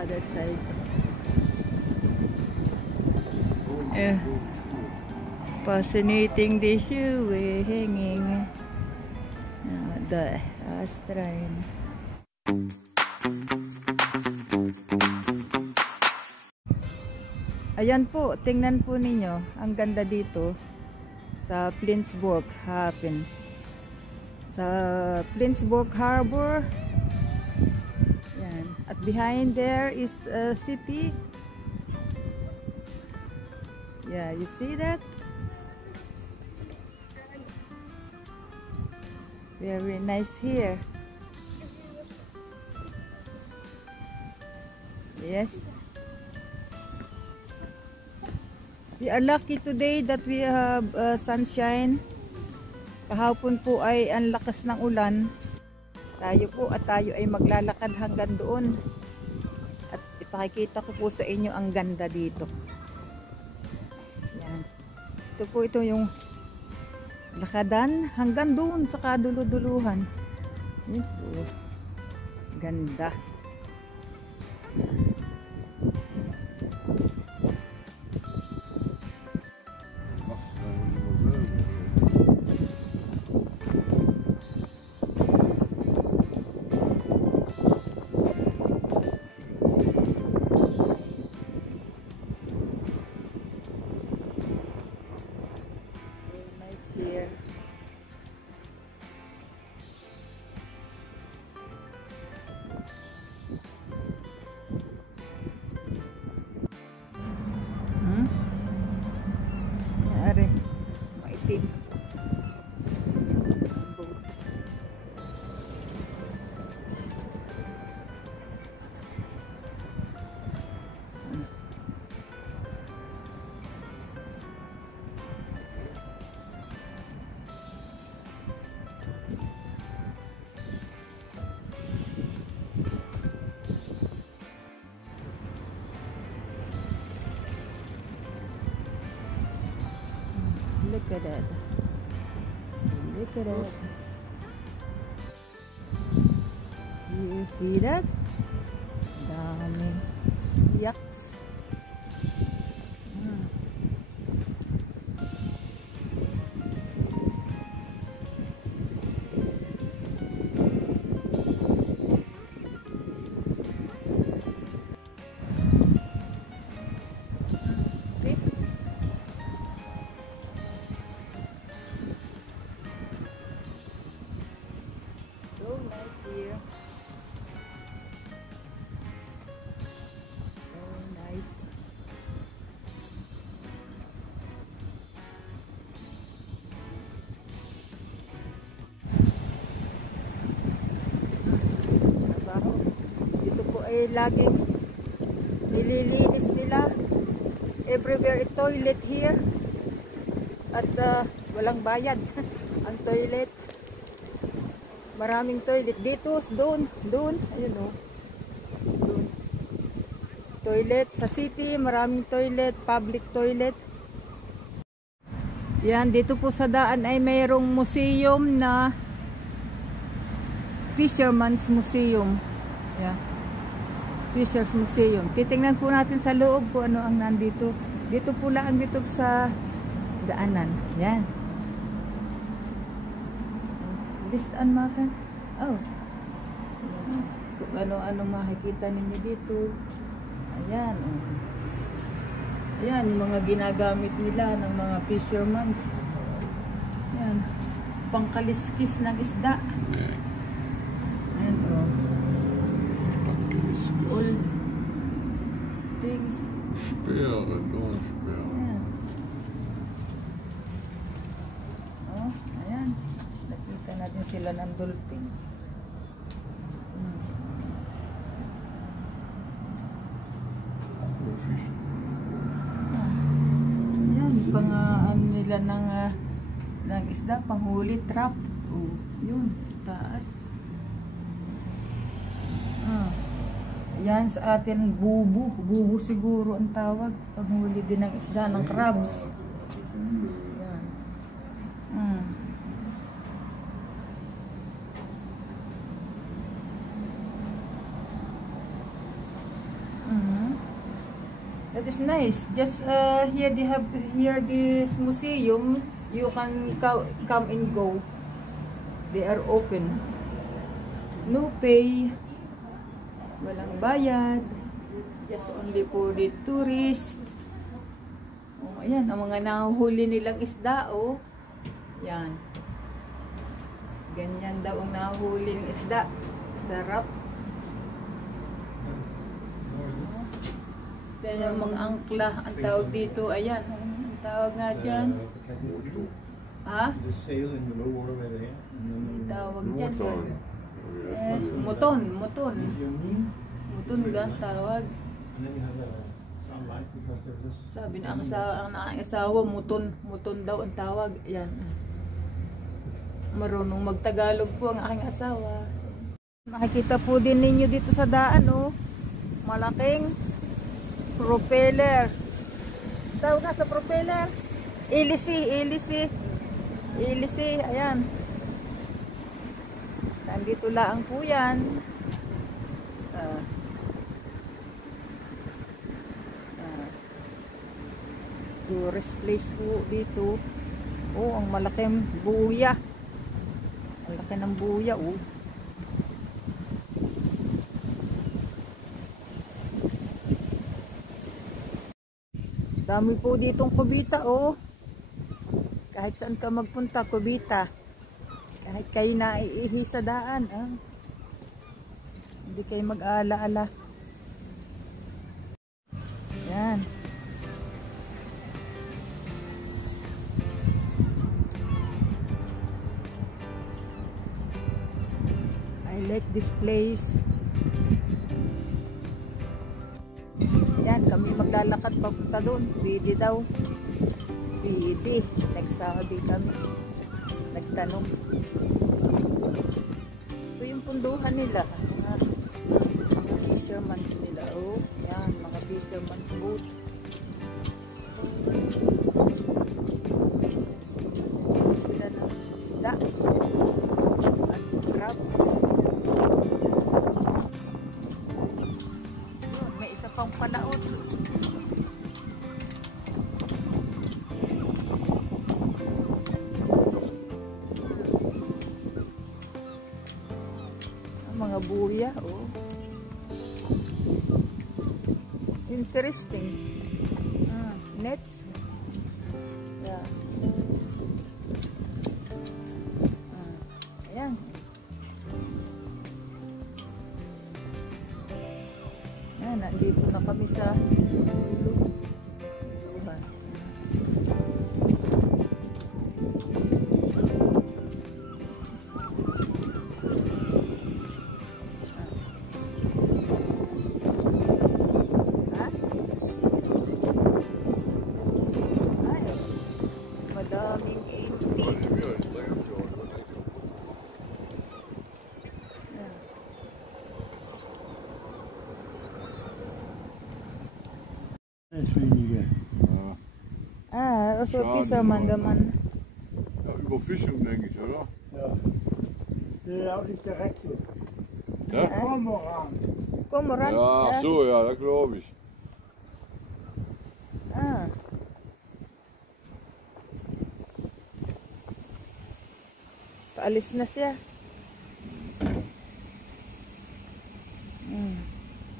other side. Yeah. Fascinating the shoe hanging. The Australian. Ayan po, tingnan po ninyo. Ang ganda dito sa Flensburg Hafen. Sa Flensburg Harbor. Yan. At behind there is a city. Yeah, you see that? Very nice here. Yes. We are lucky today that we have sunshine. Kahapon po ay ang lakas ng ulan. Tayo ay maglalakad hanggang doon. At ipakikita ko po sa inyo ang ganda dito. Yan. Ito yung lakadan hanggang doon sa kaduluduluhan. Yan po. Ganda. Maitim. Look at that. Look at that. You see that? Dami yaks. So nice here. So nice. Trabaho. Dito po ay laging nililinis nila. Everywhere a toilet here. At walang bayad ang toilet. Maraming toilet dito, doon, ayun o. Doon. Toilet sa city, maraming toilet, public toilet. Yan, dito po sa daan ay mayroong museum na Fisherman's Museum. Yeah. Fisher's Museum. Titingnan po natin sa loob kung ano ang nandito. Dito po lang dito sa daanan. Yan. Bistaan makan. Oh. Kung ano-ano makikita ninyo dito. Ayan. Oh. Ayan, yung mga ginagamit nila ng mga fishermen. Ayan. Pangkaliskis ng isda. Ayan, oh. Old things. Speer, don't speer. Ayan. Oh, ayan. Nakita natin sila ng dolphins. Ayan, pangaan nila ng isda, panghuli, trap. Oh, yun, sa taas. Ayan, sa atin, bubu. Bubu siguro ang tawag. Panghuli din ng isda, ng crabs. Ayan. That is nice. Just here they have here this museum. You can come and go. They are open. No pay. Walang bayad. Just only for the tourist. Oh, ayan, ang mga nahuhuli nilang isda, oh. Yan. Ganyan daw ang nahuhuli ng isda. Sarap. Yan yung mga angkla. Ang tawag dito, ayan. Ang tawag nga dyan. Ha? Ang tawag dyan. Muton. Muton ga tawag. Sabi na ang asawa, muton daw ang tawag. Ayan. Marunong magtagalog po ang aking asawa. Makikita po din ninyo dito sa daan, oh. Malaking propeller. Tawag nga sa propeller. Ilisi. Ayan. Nandito lang po yan. Tourist place po dito. Oh, ang malaking buya. Ang laki ng buya, oh. Dami po ditong kubita, oh. Kahit saan ka magpunta, kubita. Kahit kayo naiihi sa daan, ah. Hindi kayo mag-ala-ala. Yan. I like this place. Yan, kami maglalakad papunta doon. Pwede daw. Pwede. Nagsabi kami. Nagtanong. Ito yung punduhan nila. Mga fisherman's nila. Oh, yan. Mga fisherman's boat. Sila ng isda. At crabs. Yun, may isa pang palaot. Mga buya, oh. Interesting. Nets. Yeah. Ayan. Ayan, nandito na kami sa luhan. Madaming empty. Also fisherman naman. Ja, Überfischung, denke ich, oder? Ja. Nee, auch nicht direkt. Ja? Kormoran. Kormoran? Ja, ach so, ja, das glaube ich. Paalis na siya.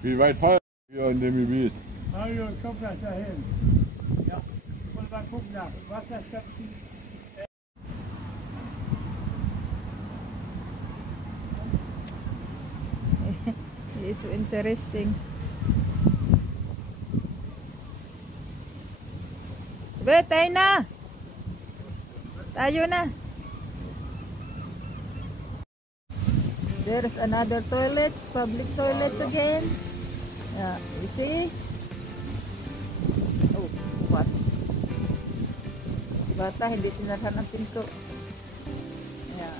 Wie weit fahren wir in dem Gebiet? Also, kommt das dahin. Ja, und mal gucken nach Wasserschöpfen. It's so interesting. Be, tayo na! Tayo na! There's another toilets, public toilets again. Yeah, you see? Oh, was. Bata, hindi sinarhan ang pinto. Yeah.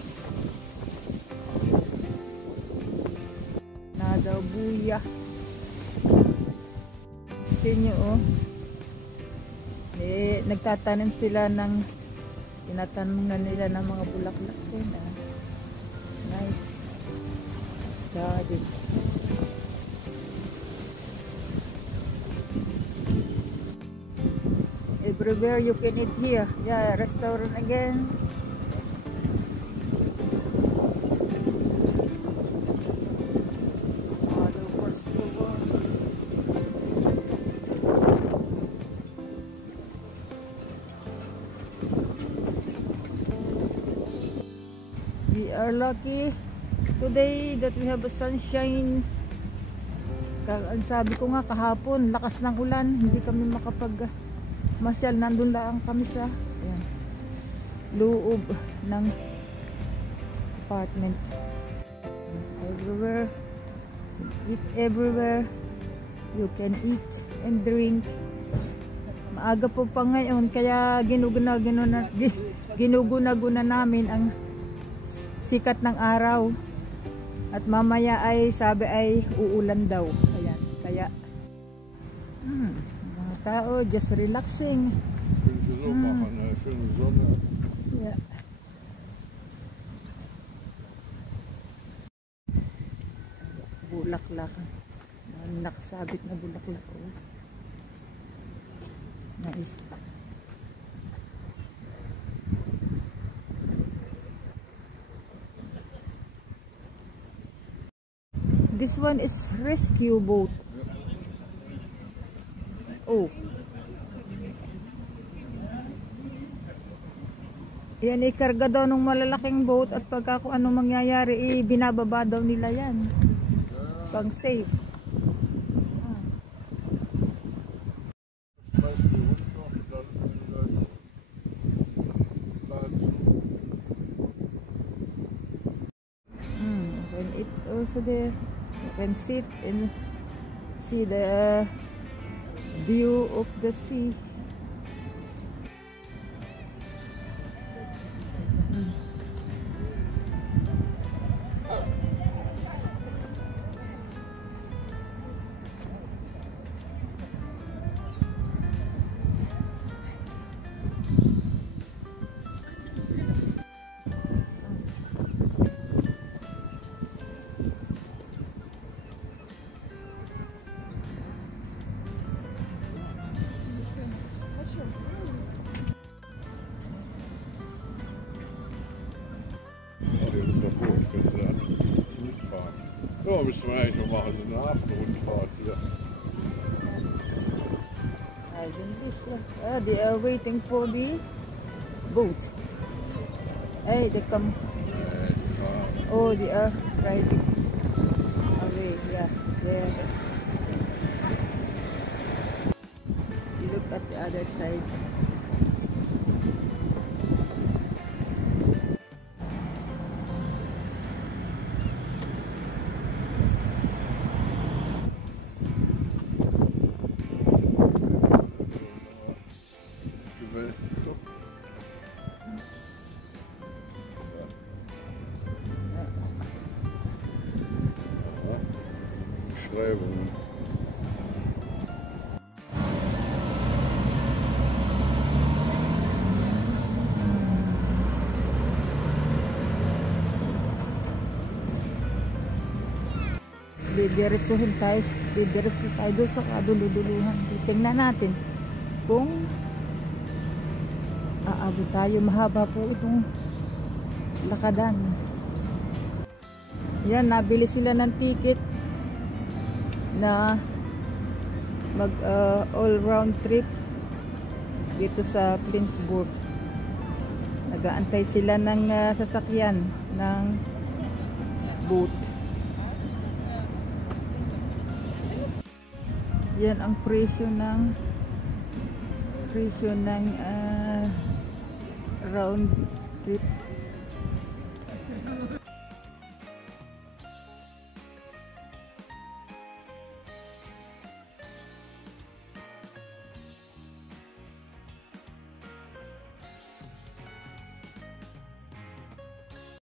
Nadaw buya. Tingnan nyo, oh. Nagtatanim sila ng tinatanong na nila ng mga bulaklak din. Nice. Garden. everywhere you can eat here. Yeah, restaurant again. We are lucky today that we have a sunshine. Ang sabi ko nga kahapon, lakas ng ulan, hindi kami makapag masyal. Nandun lang kami sa loob ng apartment. Everywhere, eat everywhere. You can eat and drink. Maaga po pa ngayon, kaya ginuguna namin ang sikat ng araw. At mamaya ay sabi ay uulan daw. Ayan, kaya mga tao just relaxing. Yeah. Bulaklak. Nakasabit na bulaklak. Nice. This one is rescue boat. Oh. Yan ikarga daw ng malalaking boat at pagka kung ano mangyayari, binababa daw nila yan. Pang safe. When it also there. You can sit and see the view of the sea. Ja, müssen wir eigentlich noch machen, so eine Hafenrundfahrt hier. They are waiting for the boat. Hey, they come. Oh, they are riding away. Yeah, there. You look at the other side. Beschreibungen. Didiretsuhin tayo doon sa kaduluduluhan. Tingnan natin kung aabot tayo. Mahaba po itong lakadan. Yan, nabili sila ng ticket na mag all round trip dito sa Flensburg. Nag-aantay sila ng sasakyan ng boat. Yan ang presyo ng round trip